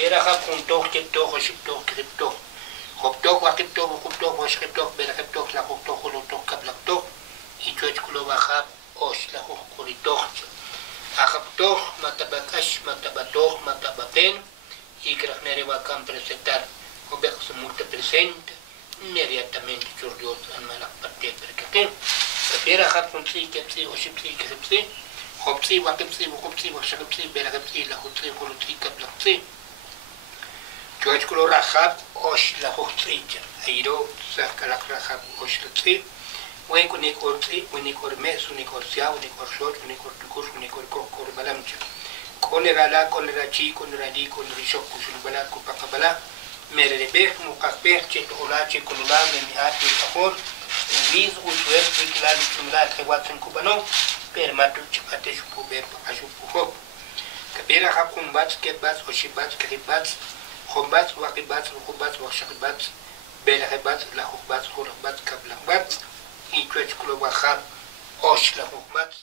Pera hap juntoh kiptoh oshiptoh kriptoh. Hoptoh wakiptoh wakuptoh washkiptoh berahiptoh lahoptoh holotoh kaplaktoh. Ichuech kulobahap osh lahokkuritoh. Ahaptoh matabakash matabatoh matabapen. Ikrah merewakam presentar. Obek semulta presente. Inmediatamente churdios al malakpate perkake. Pera hap juntoh kipsi oshipsi kripsi. Hopsi wakipsi wakupsi washkipsi berahipsi lahopsi holotoh kaplaktoh. Chuech kulorahap osh lahopsi. Airo sakalak rahap osh lahopsi. When Nikorti, when Nikormes, Nikorsia, Nikorsot, Nikortukus, Nikorkor Balamcha. Colera, Colera Chi, Colradi, Colrishokus, Balaku Pacabala, Merebe, Mukaper, Chetolache, Colula, Memiati, Cahor, Wiz, Uswer, Pikilan, Sumlat, Watson Cubano, Permatuch, Ateshu, Ashupu. Capera Hakumbats, Ketbats, Oshibats, Kribats, Hombats, Wakibats, Hubats, Washakibats, Belahebats, Lahubats, Horabats, Kablabats. Ichuech kulobahap osh lahukmat